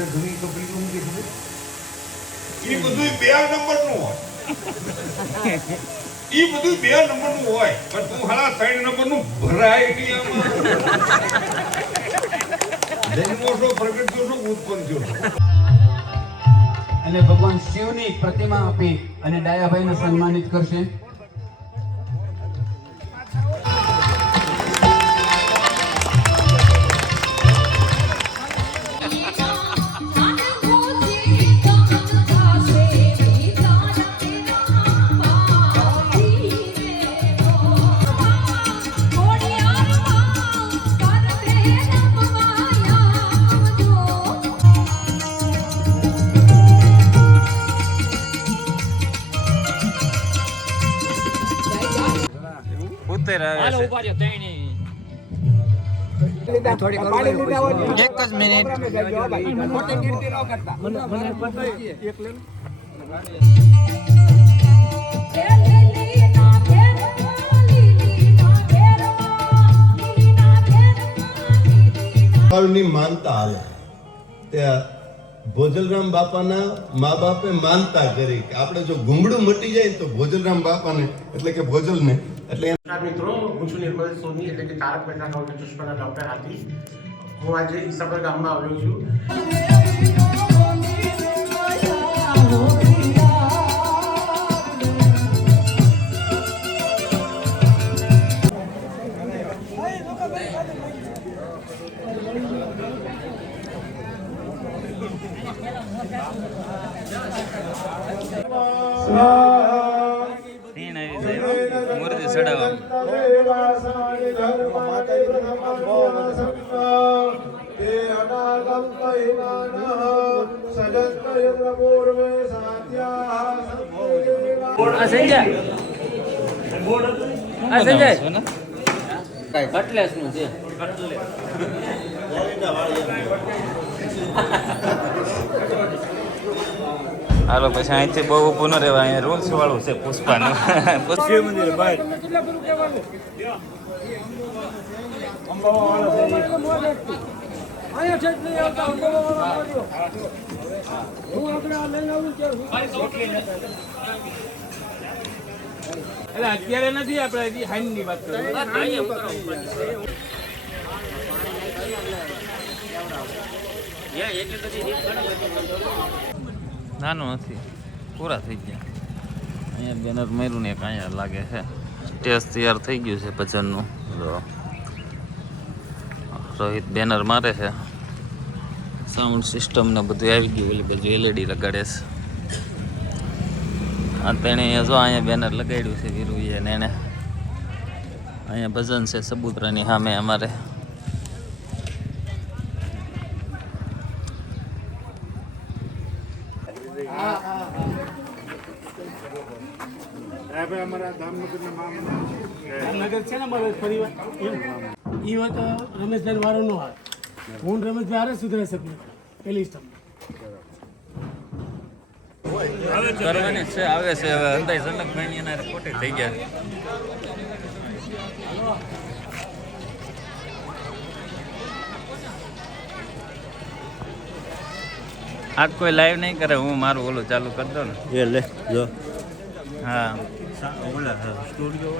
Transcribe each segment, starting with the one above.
આપણે ઘણી કંપનીનું શું કીધું એ બધું 2 નંબરનું હોય એ બધું 2 નંબરનું હોય પણ તું હાલા 3 નંબરનું ભરાય નહીં આમાં જન્મો છો પ્રગટ થયો છો ઉત્પન્ન થયો છો અને ભગવાન શિવની પ્રતિમા આપી અને ડાયાભાઈને સન્માનિત કરશે. એક જ મિનિટ. ની માનતા હાલે ત્યાં ભોજલરામ બાપાના મા બાપે માનતા કરી કે આપણે જો ઘૂંઘડું મટી જાય તો ભોજલરામ બાપાને એટલે કે ભોજલને એટલે મિત્રો હું છું નિર્મલ સોની એટલે કે તારક મહેતા કા ઉલ્ટા ચશ્માના ડોક્ટર હાથી. હું આજે ઈસાપર ગામમાં આવ્યો છું. મૂર્તિ ચડાવવા હાલો પછી અહીંથી બહુ ઊભું ન રહેવાય. અહીંયા રૂલ્સ વાળું છે પુષ્પાનું. શિવ મંદિર બહાર અત્યારે નથી આપણે હાઈની વાત કરીએ. નાનું નથી, પૂરા થઈ ગયા. અહીંયા બેનર માર્યું ને એક અહીંયા લાગે છે. સ્ટેજ તૈયાર થઈ ગયું છે ભજનનું. રોહિત બેનર મારે છે. સાઉન્ડ સિસ્ટમ ને બધું આવી ગયું. ઓલી બાજુ LED લગાડે છે. આ તેણે જો અહીંયા બેનર લગાડ્યું છે વીરુએ ને એને. અહીંયા ભજન છે સબૂતરાની સામે અમારે. જામનગર છે ને મારો પરિવાર એ વાત રમેશભાઈ વાળો નો હાથ. હું રમેશભાઈ હારે સુધરાઈ શકું પેલી સ્ટમ કરવાની છે. આવે છે હવે અંદાજ જનક ભાઈના ખોટી થઈ ગયા. આજ કોઈ લાઈવ નહીં કરે. હું મારું ઓલું ચાલુ કરી દઉં ને. એ લે જો. હા ઓલા સ્ટુડિયો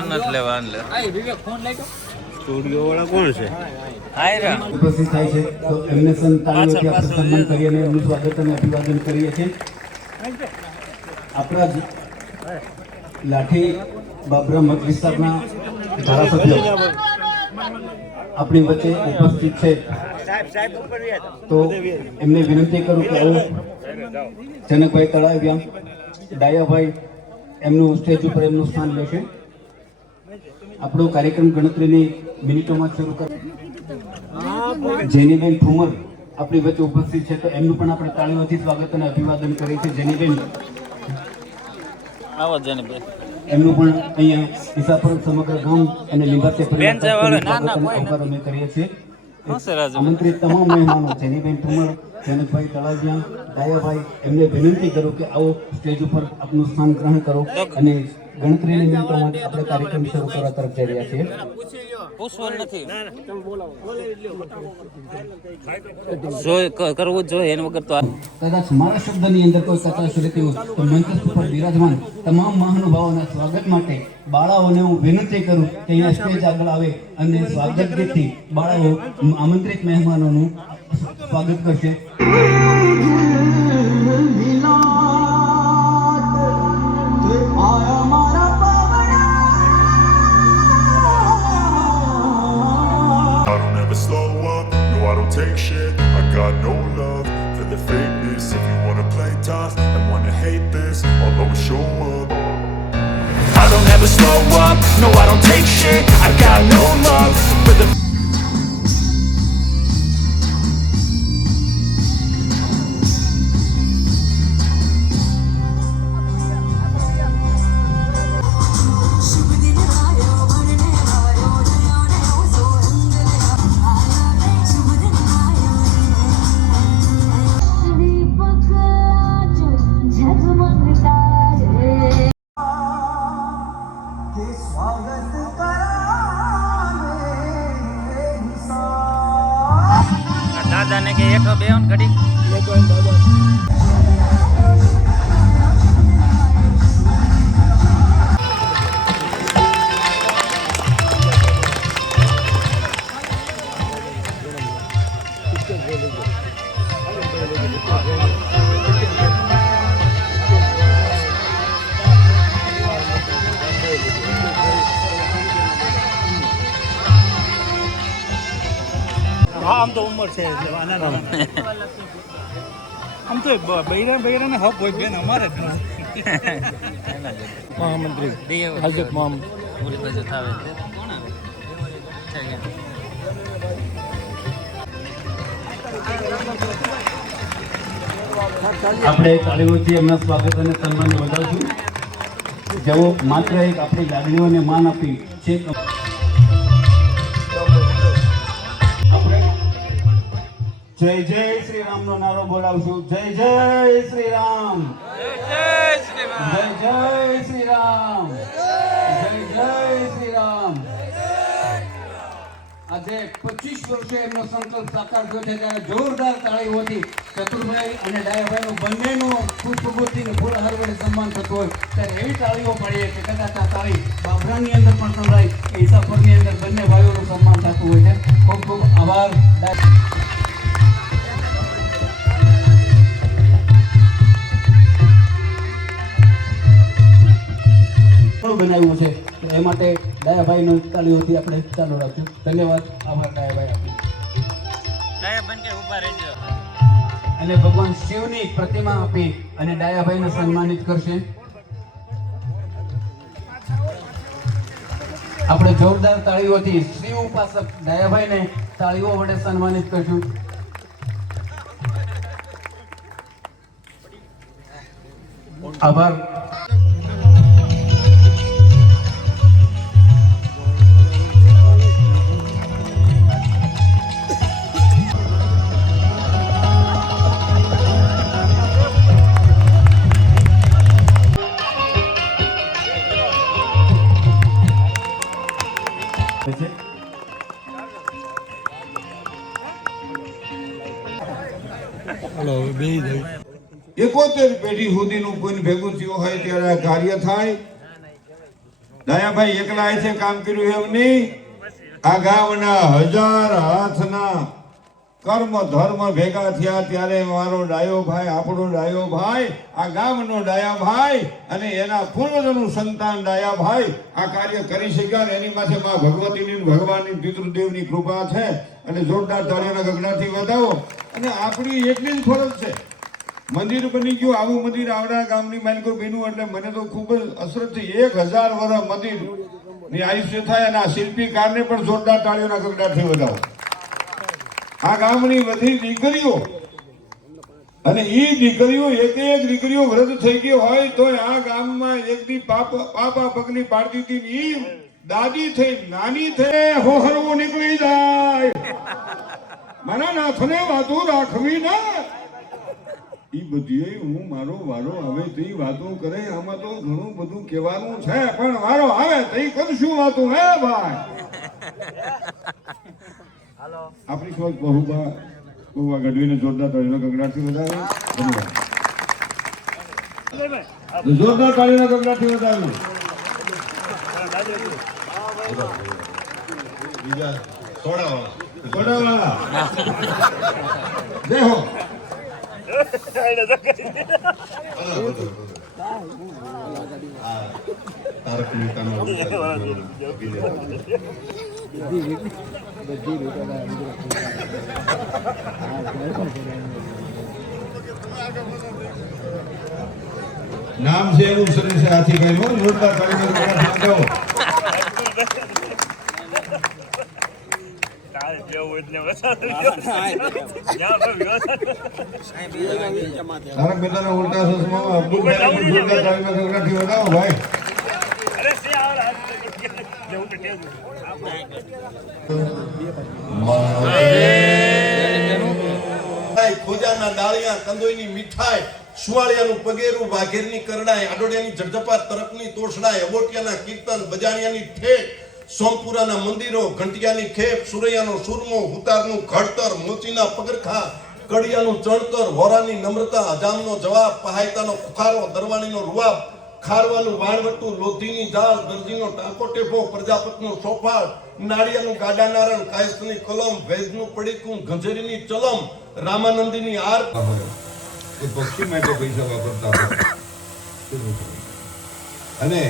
નથી લેવા લે. સ્ટુડિયો વાળા કોણ છે? ઉપસ્થિત થાય છે તો એમને તાળીઓથી આપણે સન્માન કરીએ અને એમનું સ્વાગત અને અભિવાદન કરીએ છીએ. આપણા લાઠી બાબરા મત વિસ્તારના ધારાસભ્ય આપણી વચ્ચે ઉપસ્થિત છે તો એમને વિનંતી કરું કે આવું જનકભાઈ તળાવિયા ડાયાભાઈ એમનું સ્ટેજ ઉપર એમનું સ્થાન લેશે. આપણો કાર્યક્રમ ગણતરીની મિનિટોમાં શરૂ કરે. જેનીબેન ઠુમર આપણી વચ્ચે ઉપસ્થિત છે તો એમનું પણ આપણે તાળીઓથી સ્વાગત અને અભિવાદન કરીએ છીએ. જેનીબેન આવો જેનીબેન એમનું પણ અહીંયા ઈસાપર સમગ્ર ગામ અને લીંબાચે પરિવાર અમે કરીએ છીએ. આમંત્રિત તમામ મહેમાનો જેનીબેન ઠુમર, જનકભાઈ તળાવિયા, ડાયાભાઈ એમને વિનંતી કરું કે આવો સ્ટેજ ઉપર આપનું સ્થાન ગ્રહણ કરો અને ગણતરીની મિનિટોમાં આપણે કાર્યક્રમ શરૂ કરવા તરફ જઈ રહ્યા છીએ. પૂછવાનું નથી કરવું જ જોઈએ એના વગર તો કદાચ મારા શબ્દની અંદર કોઈ કચાશ રહેતી હોય તો મંચસ્થ પર બિરાજમાન તમામ મહાનુભાવોના સ્વાગત માટે બાળાઓને હું વિનંતી કરું કે અહીંયા સ્ટેજ આગળ આવે અને સ્વાગત ગીતથી બાળાઓ આમંત્રિત મહેમાનોનું સ્વાગત કરશે. I don't ever slow up, no I don't take shit. I got no love for the fakeness. If you wanna play tough and wanna hate this, I'll always show up. I don't ever slow up, no I don't take shit. I got no love for the દાદાને કે એક બે ઘડી હા આમ તો ઉંમર છે આમ તો બૈરા ને હક હોય બેન અમારે જ મહામંત્રી ભાજપ પૂરી બાજુ થાવે આપણે તાળીઓથી એમના સ્વાગત અને સન્માનને વધાવશું. જેઓ માત્ર એક આપણી લાગણીઓને માન આપી છે. જય જય શ્રી રામ નો નારો બોલાવશું. જય જય શ્રી રામ, જય જય શ્રી રામ, જય જય શ્રી રામ. આજે 25 વર્ષે એમનો સંકલ્પ સાકાર થયો છે ત્યારે જોરદાર તાળીઓથી ચતુરભાઈ અને ડાયાભાઈનું બંનેનું પુષ્પગુચ્છથી ફૂલહાર વડે સન્માન થતું હોય ત્યારે એવી તાળીઓ પડીએ કે કદાચ આ તાળી બાબરાની અંદર પણ સંભળાય કે ઈસાફરની અંદર બંને ભાઈઓનું સન્માન થતું હોય છે. ખૂબ ખૂબ આભાર. બનાવ્યું છે એ માટે ડાયાભાઈનું તાળીઓથી આપણે ચાલુ રાખશું. ધન્યવાદ, આભાર ડાયાભાઈ. અને ભગવાન શિવની પ્રતિમા આપી અને ડાયાભાઈને સન્માનિત કરશે. આપણે જોરદાર તાળીઓથી શિવ ઉપાસક ડાયાભાઈને તાળીઓ વડે સન્માનિત કરશું. આભાર. એકોતેર પેઢી સુધીનું કોઈ ભેગું થયું હોય ત્યારે આ કાર્ય થાય. દયાભાઈ એકલા છે કામ કર્યું એમ નહીં. આ ગામના હજાર હાથના કર્મ ધર્મ ભેગા થયા ત્યારે મારો ડાયો ભાઈ, આપણો ડાયો ભાઈ, આ ગામનો ડાયા ભાઈ અને એના પૂર્વજોનું સંતાન ડાયા ભાઈ આ કાર્ય કરી શક્યા. એની માથે માં ભગવતીની ભગવાનની પિતૃદેવની કૃપા છે અને જોરદાર તાળીઓના ગગડાથી વધાવો. અને આપણી એટલી જ ફરજ છે. મંદિર બની ગયું, આવું મંદિર આવડા ગામની માનકો બન્યું એટલે મને તો ખૂબ જ અસરત થઈ. 1000 વર્ષ મંદિર ની આયુષ્ય થાય અને આ શિલ્પીકારને પણ જોરદાર તાળીઓના ગગડાથી વધાવો. આ ગામની બધી દીકરીઓ અને એ દીકરીઓ એક દીકરીઓ વ્રત થઈ ગઈ હોય તો આ ગામમાં એકની પાપા પગની પાડતી હતી. ઈ દાદી થઈ નાની થઈ હોહરવું નીકળી જાય. મારા નાથને વાતો રાખવી ના. ઈ બધી હું મારો વારો આવે તે વાતો કરે. આમાં તો ઘણું બધું કહેવાનું છે પણ વારો આવે તે કરશું વાતો. હે ભાઈ આપણી કોઈ બહુબા ગઢવીને જોરદાર તાળીનો ગગડાટથી વધારે ધન્યવાદ. જોરદાર તાળીનો ગગડાટથી વધારે બીજા સોડાવાળા સોડાવાળા દેહો તારક મહેતાનો નામ છે એવું શરીર છે હાથીભાઈ નું જોરદાર તાળીનો ગગડાટ લગાવો. તારક મહેતાના ઉલ્ટા ચશ્મામાં અબ્દુલભાઈ જોરદાર તાળીનો ગગડાટથી વધાવો ભાઈ. ખોજાના ડાળિયા કંદોઈની મીઠાઈ સુવાળિયાનું પગેરું વાઘેરની કરડાઈ આડોડિયાની જડજપાત તરફની તોછડાઈ અબોટિયાના કીર્તન બજાણિયાની ઠેક સોમપુરાના મંદિરો ઘંટિયાની ખેપ સુરૈયાનો સુરમો હુતારનું ઘડતર મોચીના પગરખા કડિયાનું ચણતર વોરાની નમ્રતા અજામનો જવાબ પહાયતાનો ખુખારો દરવાણીનો રૂવાબ ખારવાનું વાણવટું લોધીની જાળ દરજીનો ટાંકો ટેપો પ્રજાપતનો સોફાળ નાળિયાનું ગાડા નારણ કાયસ્થની કલમ વૈદનું પડીકું ગંજેરીની ચલમ રામાનંદીની આર એ પક્ષી માટે પૈસા વાપરતા હોય અને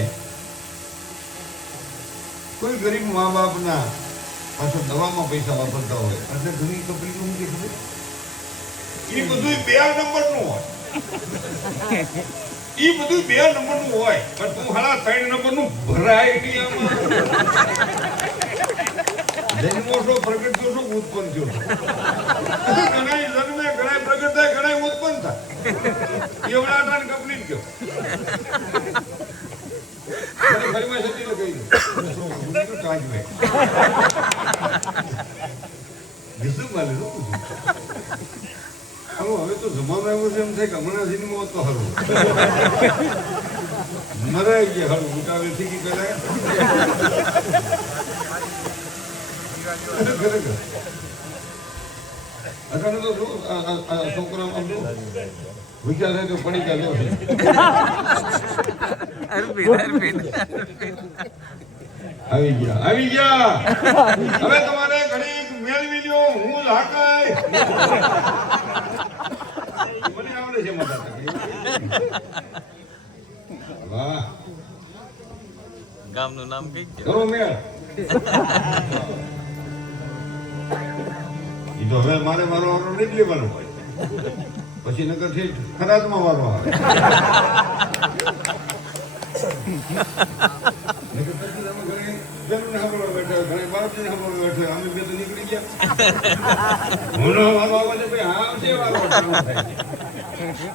કોઈ ગરીબ મા બાપના પાછળ દવામાં પૈસા વાપરતા હોય એટલે ઘણી તકલીફો નથી ખબર એ બધું 2 નંબરનું હોય એ બધું 2 નંબરનું હોય પણ તું હાલા 3 નંબરનું ભરાય નહીં આમાં જન્મો છો પ્રગટ થયો છો ઉત્પન્ન થયો ઘણા જન્મે ઘણા પ્રગટ થાય ઘણા ઉત્પન્ન થાય એવડા આટાને કપલી ગયો ફરીમાં સતી લગાઈ દો કાજભાઈ વિસુ માલે રો હવે તો જમાનો આવ્યો છે એમ થાય કે હમણાં જન્મ તો હારું મરાઈ ગયા હારું ઉઠાવે થી કે પેલા ખરેખર અટાણે તો છોકરા આમ વિચાર થાય તો પડી ગયા લેવો આવી ગયા હવે તમારે ઘડી મેળવી લ્યો હું લાકાય મને આવડે છે મજા વાહ ગામનું નામ કઈ કરો મેળ ઈ તો હવે મારે મારો વારો નથી લેવાનો હોય પછી નગર થી ખરાતમાં વારો આવે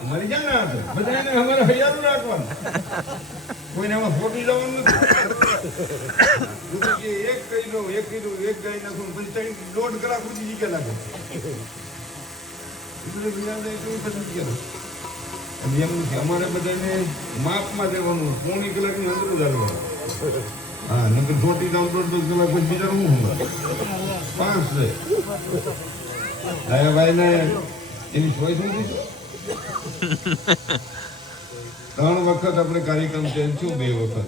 મરી જાય ને બધાને અમારે હૈયારું રાખવાનું કોઈને એમાં ફોટી જવાનું નથી એક કહી દો એક કીધું એક ગાય નાખું પછી 1.5 કલાક સુધી જીકે લાગે અમારે બધાને માપમાં દેવાનું 1.5 કલાકની અંદર જ હાલવાનું હા નકર છોટી જાવ 1.5 કલાક પછી બીજા હું 5 છે ભાઈ ને એની ચોઈસ નથી 3 વખત આપણે કાર્યક્રમ ચેન્જ થયું 2 વખત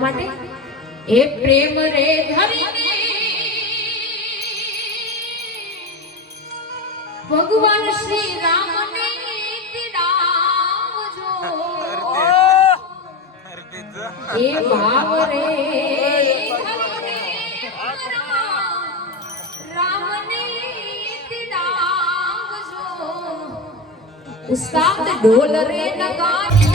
માટે એ પ્રેમ રે ધરીને ભગવાન શ્રી રામને તેડાવજો એ ભાવ રે ધરીને રામને તેડાવજો ઉસ્તાદ ઢોલ રે નગારી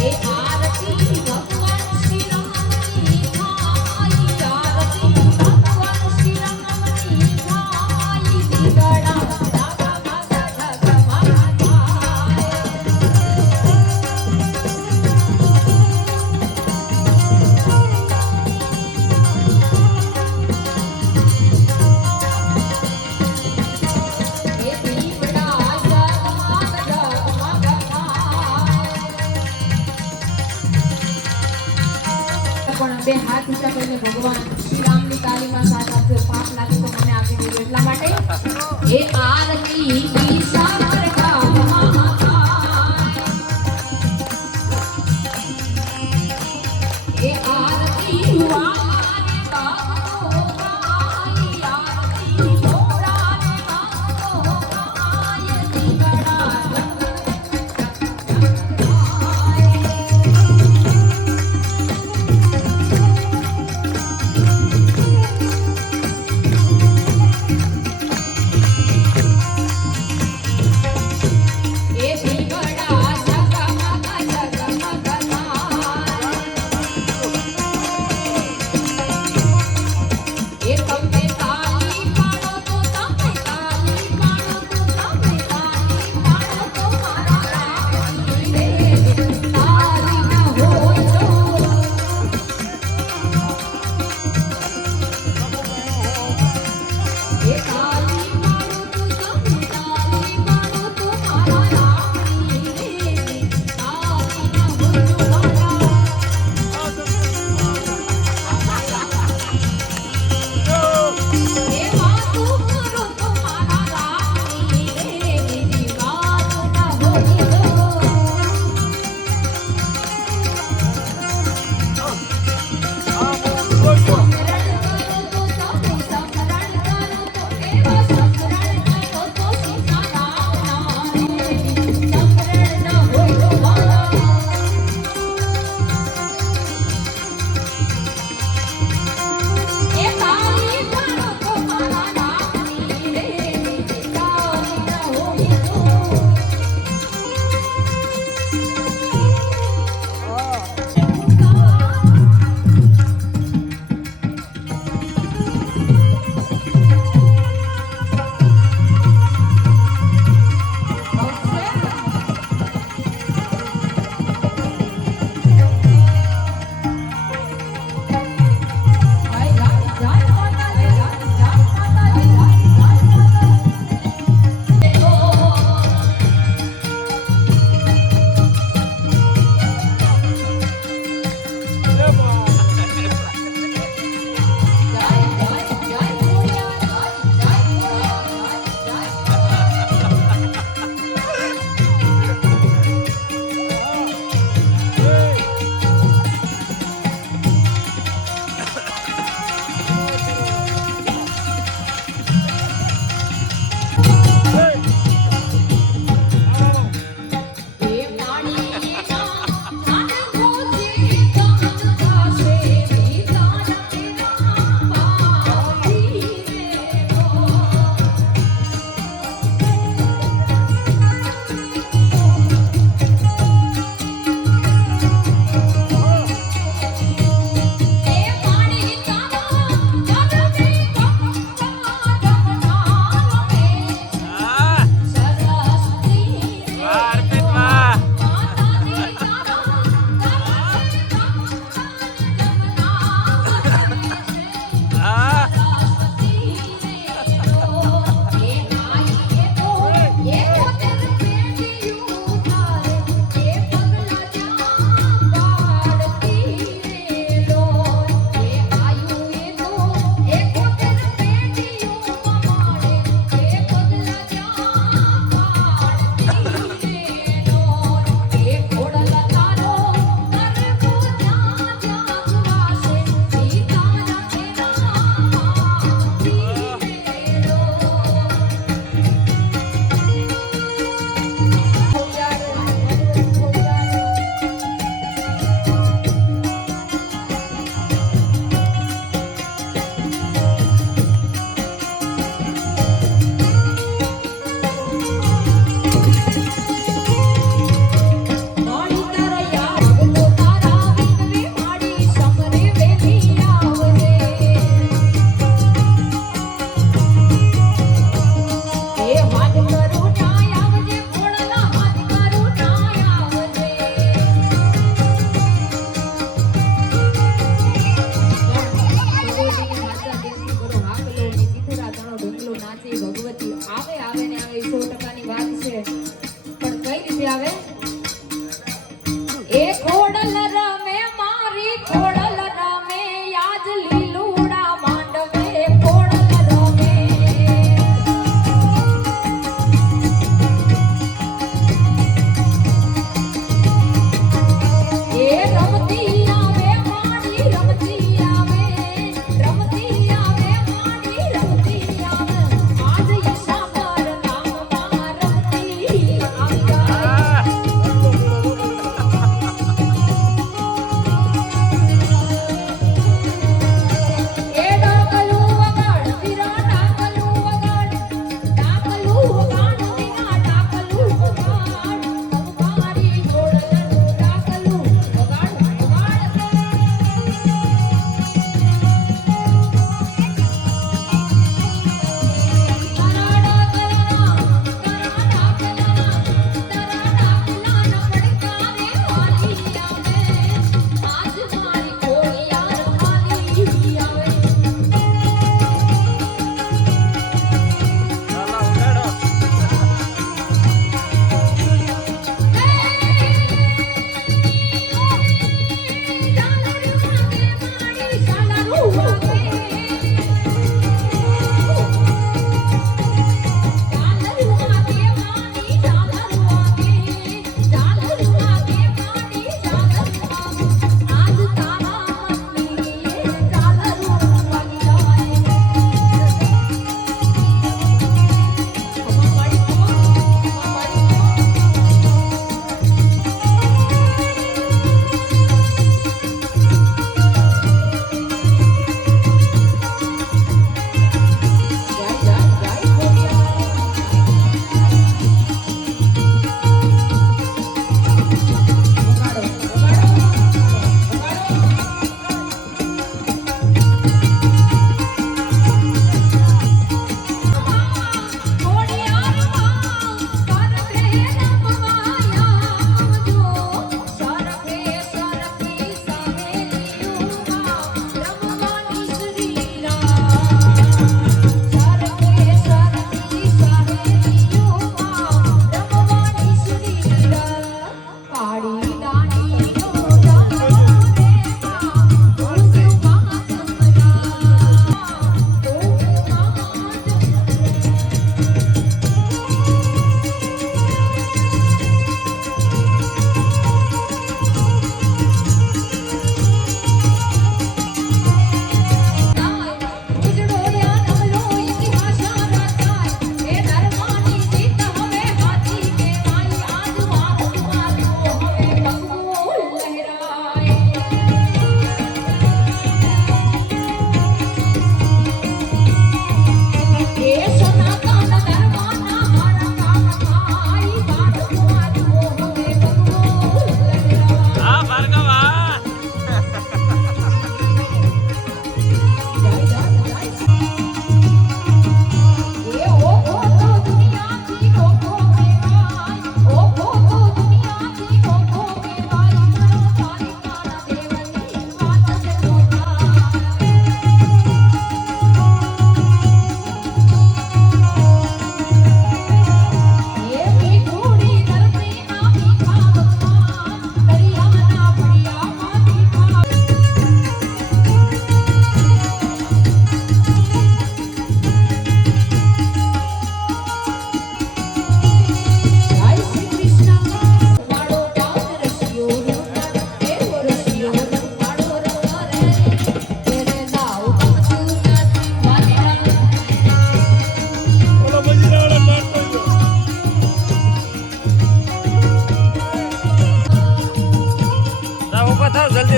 એ આરતી ભગવાન શ્રી રામની થાય આરતી ભગવાન શ્રી રામની થાય દીકડા દાદા માતા જગમાં થાય એ દીકડા જગમાં જગમાં થાય પણ બે હાથ ઊંચા કરીને ભગવાન શ્રી રામની તાલીમાં સાથ આપ્યો પાપ લાગે તો મને આપી દેજો એટલા માટે એ આરતી વિશાળ ગામમાં થાય એ આરતી વારે ગામનો ગાય આરતી મોરાને ગામનો ગાય દીકડા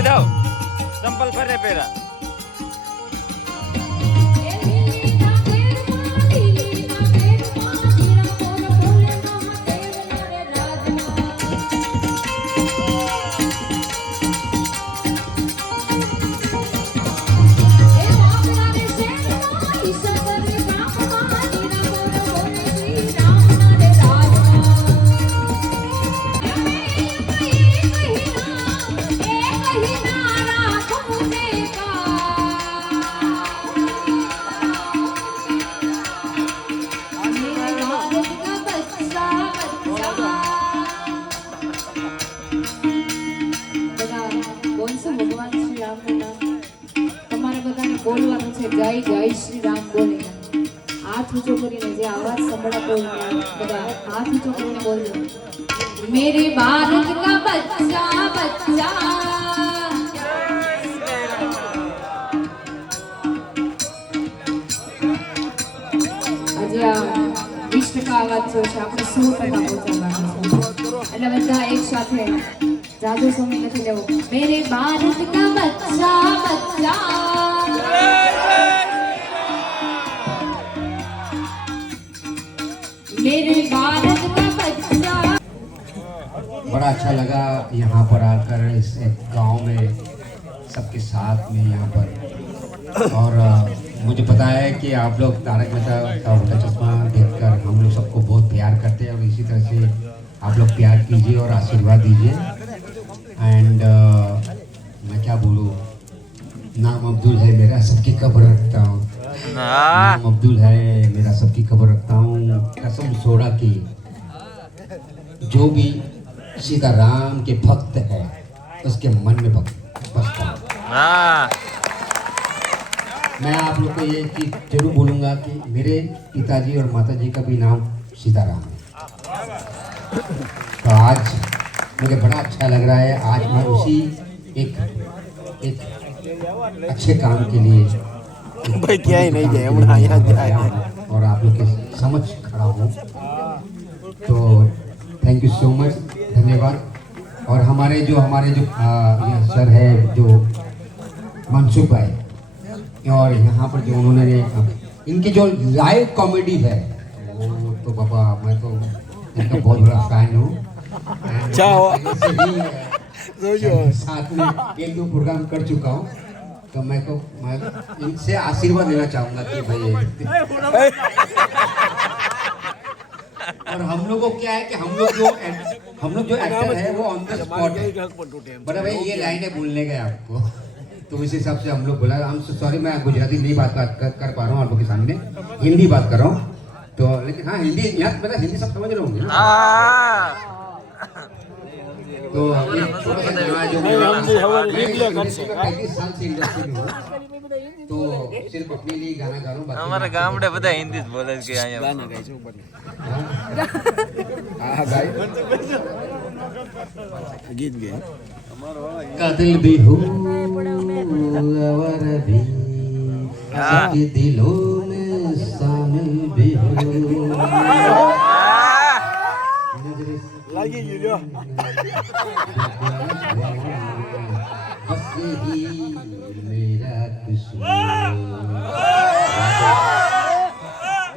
જલ્દી જાઓ ચંપલ ફરે પહેરા બોલવાનું છે જય જય શ્રી રામ બોલે હાથ ઊંચો કરીને જે અવાજ સંભળાતો હોય બધા હાથ ઊંચો કરીને બોલજો મેરે ભારત કા બચ્ચા બચ્ચા આજે આ 20% અવાજ જો છે આપણે 100% પહોંચાડવાનું છે એટલે બધા એક સાથે જાદુ સમય નથી લેવો મેરે ભારત કા બચ્ચા બચ્ચા मेरे भारत का बच्चा बड़ा अच्छा लगा यहाँ पर आकर इस गांव में सबके साथ में यहाँ पर और मुझे पता है कि आप लोग तारक मेहता का उल्टा चश्मा देखकर हम लोग सबको बहुत प्यार करते हैं और इसी तरह से आप लोग प्यार कीजिए और आशीर्वाद दीजिए एंड मैं क्या बोलूँ नाम अब्दुल है मेरा सबकी खबर रखता हूँ नाम अब्दुल है मेरा सबकी खबर रखता हूँ कसम सोड़ा की जो भी सीताराम के भक्त है उसके मन में बसता हूँ मैं आप लोग को ये चीज जरूर बोलूँगा कि मेरे पिताजी और माताजी का भी नाम सीताराम है तो आज मुझे बड़ा अच्छा लग रहा है आज मैं उसी एक अच्छे काम के लिए भाई क्या ही नहीं गए और आप लोग के समझ खड़ा हूँ तो थैंक यू सो मच धन्यवाद और हमारे जो ये सर है जो मनसुख भाई और यहाँ पर जो उन्होंने इनकी जो लाइव कॉमेडी है वो तो बाबा मैं तो इनका बहुत बड़ा फैन हूँ साथ में 1-2 प्रोग्राम कर चुका हूँ तो मैं इनसे आशीर्वाद लेना चाहूँगा कि भाई और हम लोग को क्या है कि हम लोग जो एक्टर है वो ऑन द स्पॉट है बड़ा भाई ये लाइनें बोलने गए आपको तो इस हिसाब से हम लोग बोला हम सॉरी मैं गुजराती नहीं बात कर पा रहा हूँ आप लोग के सामने हिंदी बात कर रहा हूँ तो लेकिन हाँ हिंदी यहाँ मतलब हिंदी सब समझ रहे होंगे तो तो सिर्फ अपने लिए गाना गा रहा हूँ हमारे गामडे બધા હિન્દી જ બોલે છે અહીંયા ગાના ગાય છે ઉપર હા ગાય ગીત ગાય कातिल भी हूँ और भी सबके दिलों में शामिल भी हूँ લાગી ગયો बस ही मेरा कसूर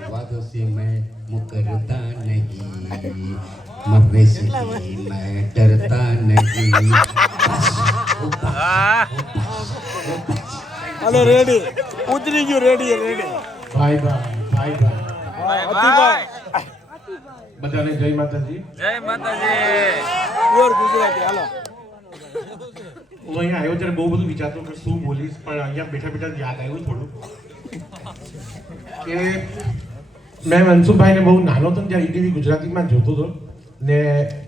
वादों से मैं मुकरता नहीं मरने से भी मैं डरता नहीं હાલો રેડી ઉતરી ગયો રેડી ભાઈ ભાઈ બાય બધાને જય માતાજી જય માતાજી પ્યોર ગુજરાતી હાલો હું અહીંયા આવ્યો ત્યારે બહુ બધું વિચારતો કે શું બોલીશ પણ અહીંયા બેઠા બેઠા યાદ આવ્યું થોડું કે મેં મનસુખભાઈને બહુ નાનો હતો ને ત્યારે ઈટીવી ગુજરાતીમાં જોતો હતો ને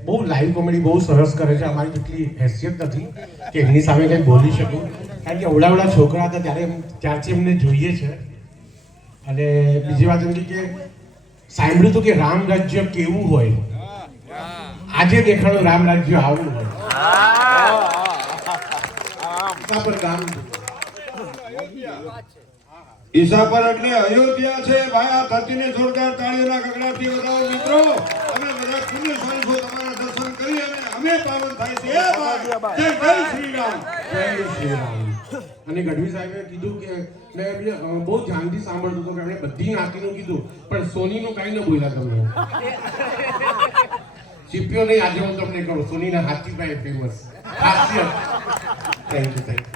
બહુ લાઈવ કોમેડી બહુ સરસ કરે છે અમારી જેટલી હેસિયત નથી કે એમની સામે કંઈ બોલી શકું કારણ કે અવળા છોકરા હતા ત્યારથી એમને જોઈએ છે અને બીજી વાત એમ કે સાંભળ્યું હતું કે રામ રાજ્ય કેવું હોય આજે દેખાણું રામ રાજ્ય આવું હોય પર ગામ ઈસા પર એટલે અયોધ્યા છે ભાઈ આ ધરતીને જોરદાર તાળીઓના કકડાટથી વધાવો મિત્રો અમે બધા પુણ્યશાળી છો તમારા દર્શન કરી અને અમે આત્મે પાવન થાય છે. જય શ્રી રામ. જય શ્રી રામ. અને ગઢવી સાહેબે કીધું કે મેં બહુ ધ્યાનથી સાંભળતો હતો કે એમણે બધી નાતીનું કીધું પણ સોનીનું કાંઈ ન બોલ્યા તમે. ચીપ્યો નહીં, આજે હું તમને કહું સોનીના હાથીભાઈ ફેમસ ખાસિયત. Thank you, thank you.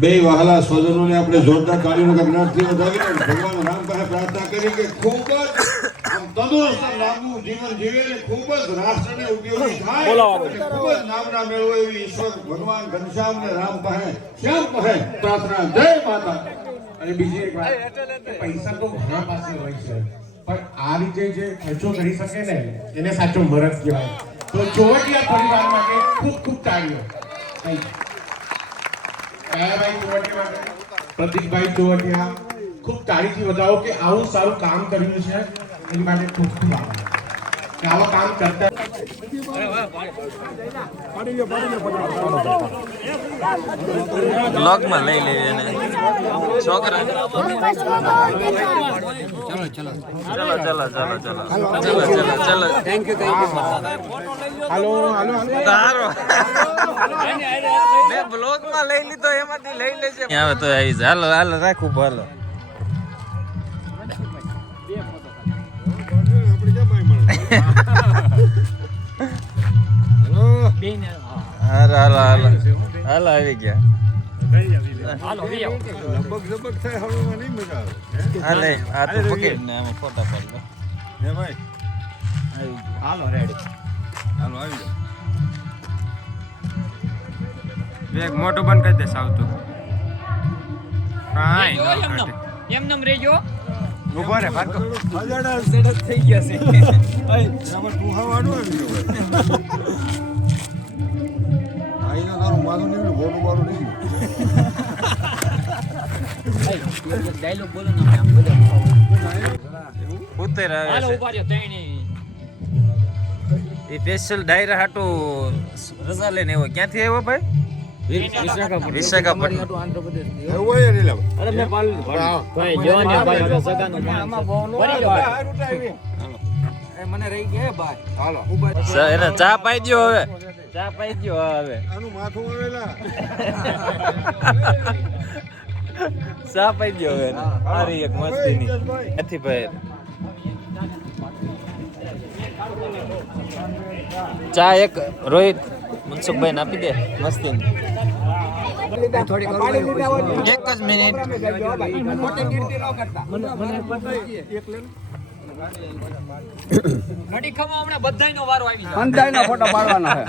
બે વહાલા સ્વજનોને આપણે જોરદાર તાળીઓના ગગનાથથી વધાવીને ભગવાન રામ પાસે પ્રાર્થના કરી કે ખૂબ જ આમ તંદુરસ્ત લાંબુ જીવન જીવે અને ખૂબ જ રાષ્ટ્રને ઉપયોગી થાય અને ખૂબ જ નામના મેળવો એવી ઈશ્વર ભગવાન ઘનશ્યામ ને રામ પાસે શ્યામ પાસે પ્રાર્થના. જય માતા. અને બીજી એક વાત કે પૈસા તો ઘણા પાસે હોય છે પણ આ રીતે જે ખર્ચો કરી શકે ને એને સાચો મરદ કહેવાય. તો ચોવટિયા પરિવાર માટે ખૂબ ખૂબ તાળીઓ. Thank you. દયાભાઈ ચોવટિયા માટે, પ્રતિકભાઈ ચોવટિયા, ખૂબ તાળીથી વધાવો કે આવું સારું કામ કર્યું છે એની માટે ખૂબ ખૂબ આભાર. કે આવા કામ કરતા બ્લોગમાં લઈ લેવી એને છોકરા. ચલો. Thank you. હાલો. મેં બ્લોગમાં લઈ લીધો એમાંથી લઈ લેજે. હવે તો આવી જાય. હાલો રાખું હાલો. હાલો આવી ગયા. હાલે આ તો પકડીને આમાં ફોટા પાડી લો. હાલો રેડી. હાલો આવી જાઓ. બેગ મોટું બંધ કરી દે સાવતું. કાઈ એમ રેજો ઉભો રે ફાટકો. થઈ ગયા છે. બરાબર ટુહાવાડું આવી ગયો. આઈનો તારું માથું નીકળ્યું, ગોડું બારું નીકળ્યું. ડાયલોગ બોલો ને આમ બધા. ઉતર આવે હાલો છે. ઉભા રહ્યો તેણી. એ સ્પેશિયલ ડાયરા હાટું રજા લઈને આવ્યો. ક્યાંથી આવ્યો ભાઈ? વિશાખાપટ્ટનમ. એવું હોય ને એટલે અરે મેં પાલ ભાઈ જો ને ભાઈ હવે સગાનું આમાં બોલો મને રહી ગયા ભાઈ. હાલો. એને ચા પાઈ દ્યો હવે. ચા પાઈ દ્યો હવે. આનું માથું આવેલા. ચા પાઈ દ્યો હવે. મારી એક મસ્તીની નથી ભાઈ. ચા એક રોહિત મનસુખભાઈ ને આપી દે મસ્તીની. એક જ મિનિટ. મડી ખમો હમણાં બધાયનો વારો આવી જાય. અંધાઈના ફોટા પાડવાના છે.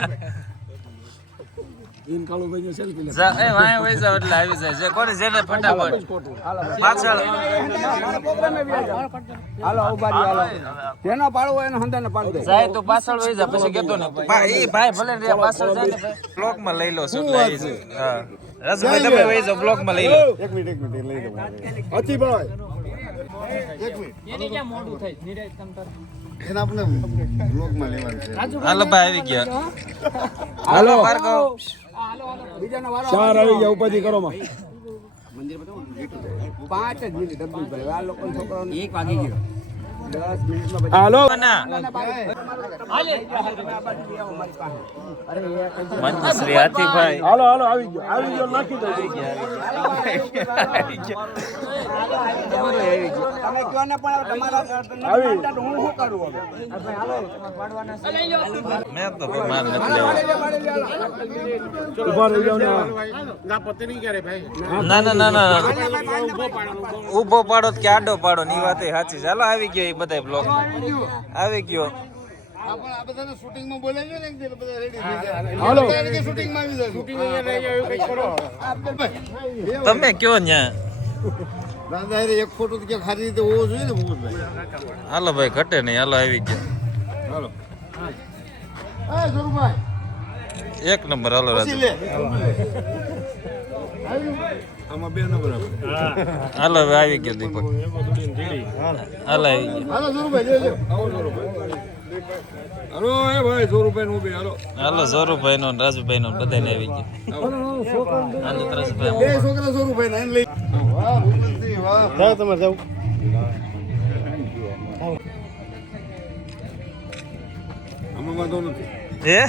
એ વાય વઈ જાવ એટલે આવી જાય છે. કોને જેને ફટાફટ પાછળ હાલો ઉભા રહ્યો. હાલો જેનો પાડવો એનો હંધાને પાડી દે. જાય તો પાછળ વઈ જા પછી કેતો ને એ ભાઈ ભલે રે પાછળ જાય ને ભાઈ બ્લોક માં લઈ લો શું લઈ છે. હા રસભાઈ તમે વઈ જાવ બ્લોક માં લઈ લો. એક મિનિટ લઈ લો. અતિભાઈ એની ક્યાં મોડું થાય નિરાશ કામ કર. એને આપણે બ્લોગમાં લેવાનું છે. હાલો ભાઈ આવી ગયા. હાલો ભાર્ગવ. બીજાનો વારો. ચાર આવી ગયા ઉપાધિ કરો માં. 5 જ મિનિટ અબ્દુલભાઈ. આ લોકો છોકરાઓને 1 વાગી ગયો. 10 મિનિટમાં પછી હાલો અરે મંજુશ્રી હાથીભાઈ. હાલો આવી ગયો નાખી દો. તમે કયો ને પણ તમારા હું શું કરું હવે? મેં તો માર નથી લેવા. ઉભા રહી જાવ ને. ના પતે નહીં કરે ભાઈ. ના ઊભો પાડો કે આડો પાડો ની વાત સાચી છે. હાલો આવી ગયો એ બધા બ્લોક આવી ગયો. આ બધાને શૂટિંગમાં બોલાવ્યો ને એક બધા રેડી થઈ જાય. હાલો. શૂટિંગમાં આવી જાય. શૂટિંગ અહીંયા રહી જાય એવું કંઈક કરો. તમે કયો ન્યા. દાદા એક ફોટો તો ક્યાં ખાલી રીતે હોવો જોઈએ ને ભૂપતભાઈ. હાલો ભાઈ ઘટે નહીં. હાલો આવી ગયા. હાલો. હા જોરુભાઈ. એક નંબર. હાલો રાજુ. આમાં 2 નંબર આપો. હાલો હવે આવી ગયો દીપક. હાલો આવી ગયો. હાલો જોરુભાઈ લેજો. આવો જોરુભાઈ. હાલો એ ભાઈ જોરુભાઈ નું બી હાલો. હાલો ઝોરુભાઈ નો રાજુભાઈ નો બધાને આવી ગયો. હાલો રાજુભાઈ. બે છોકરા જોરુભાઈ ને એને લઈ. વાહ ભૂપતજી વાહ. જાઓ તમારે જાઓ. વાંધો નથી. એ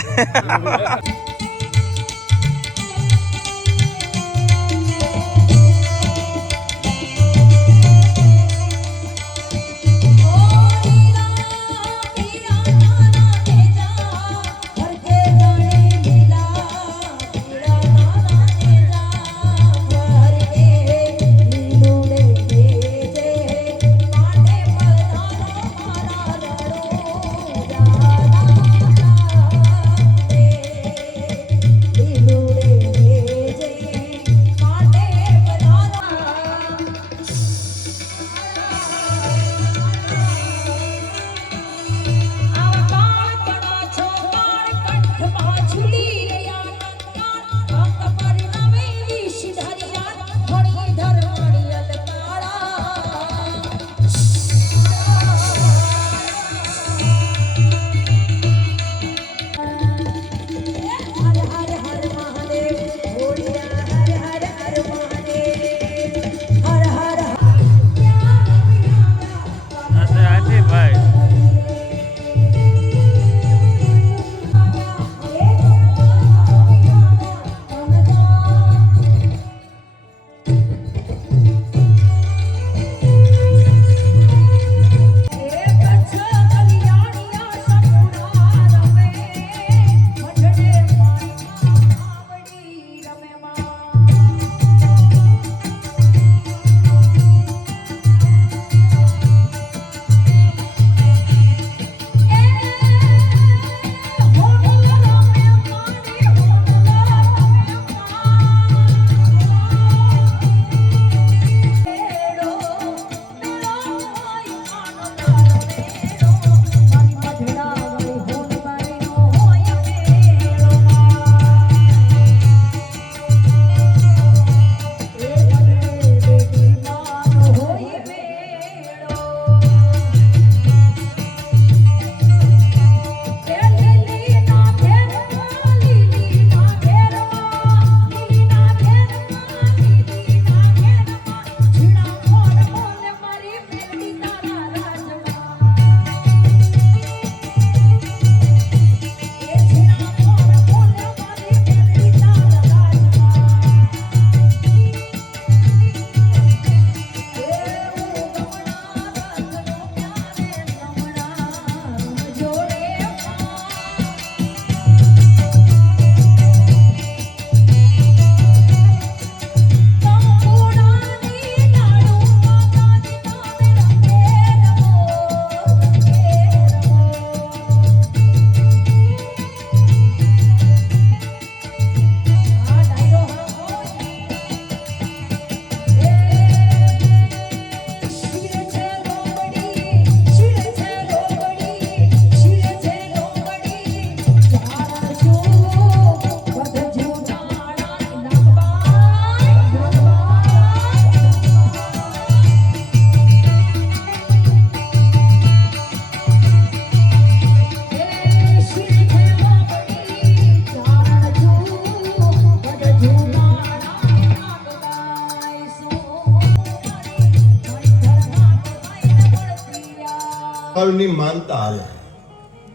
ની માનતા હાલે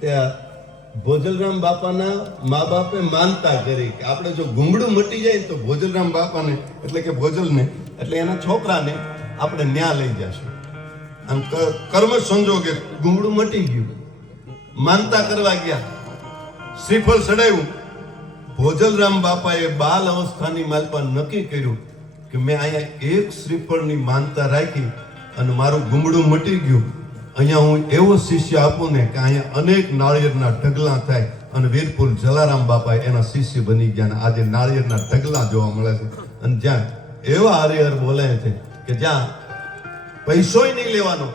ત્યાં ભોજલરામ બાપાના મા બાપે માનતા કરી કે આપણે જો ગુંગળું મટી જાય તો ભોજલરામ બાપાને એટલે કે ભોજલને એટલે એના છોકરાને આપણે ન્યા લઈ જશું. આમ કર્મ સંજોગે ગુંગળું મટી ગયું, માનતા કરવા ગયા, શ્રીફળ ચડાવ્યું. ભોજલરામ બાપાએ બાલ અવસ્થાની માલપા નક્કી કર્યું કે મેં અહીંયા એક શ્રીફળની માનતા રાખી અને મારું ગુંગળું મટી ગયું. અહીંયા હું એવો શિષ્ય આપું ને કે અહીંયા અનેક નાળિયેરના ઢગલા થાય. અને વીરપુર જલારામ બાપા એના શિષ્ય બની ગયા અને આજે નાળિયેરના ઢગલા જોવા મળે છે. અને જ્યાં એવા હરિહર બોલાય છે કે જ્યાં પૈસોય નહીં લેવાનો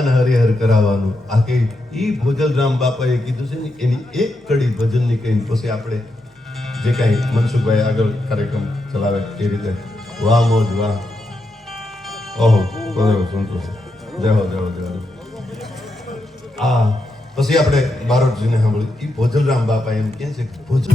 અને હરિહર કરાવવાનું. આ કે ઈ ભોજલરામ બાપાએ કીધું છે ને એની એક કડી ભજનની કહીને પછી આપણે જે કાંઈ મનસુખભાઈ આગળ કાર્યક્રમ ચલાવે એ રીતે વાહ મોજ વાહ. ઓહો સંતોષ. જય હો જય હો જય હો. આ પછી આપણે બારોટજીને સાંભળ્યું. ઈ ભોજલરામ બાપા એમ કહે છે કે ભોજલ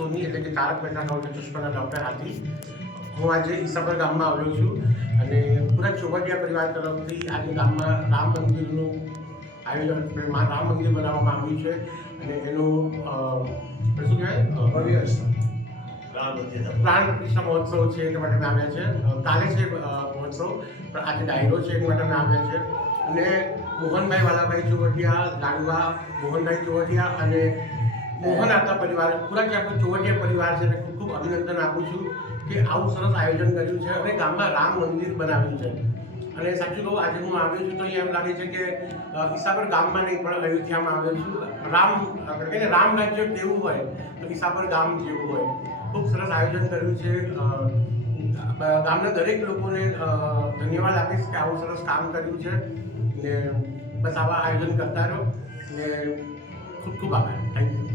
સોની એટલે કે તારક મહેતા કા ઉલ્ટા ચશ્માના ડૉક્ટર હાથી. હું આજે ઈસાપર ગામમાં આવ્યો છું અને પૂરા ચોગડિયા પરિવાર તરફથી આજે ગામમાં રામ મંદિરનું આયોજન રામ મંદિર બનાવવામાં આવ્યું છે અને એનું શું કહેવાય ભવ્ય પ્રાણ પ્રતિષ્ઠા મહોત્સવ છે એ માટે અમે આવ્યા છે. કાલે છે મહોત્સવ પણ આજે ડાયરો છે એ માટે અમે આવ્યા છે. અને મોહનભાઈ વાલાભાઈ ચોવટિયા, લાડવા મોહનભાઈ ચોવટિયા અને મોહન આતા પરિવાર પૂરા જે આપણો ચોવટિયા પરિવાર છે એને ખૂબ ખૂબ અભિનંદન આપું છું કે આવું સરસ આયોજન કર્યું છે અને ગામમાં રામ મંદિર બનાવ્યું છે. અને સાચું કહું આજે હું આવ્યો છું તો અહીંયા એમ લાગે છે કે ઈસાપર ગામમાં નહીં પણ અયોધ્યામાં આવ્યો છું. આપણે કહીએ રામ રાજ્ય કેવું હોય તો ઈસાપર ગામ જેવું હોય. ખૂબ સરસ આયોજન કર્યું છે. ગામના દરેક લોકોને ધન્યવાદ આપીશ કે આવું સરસ કામ કર્યું છે ને બસ આવા આયોજન કરતા રહો ને ખૂબ ખૂબ આભાર. Thank you.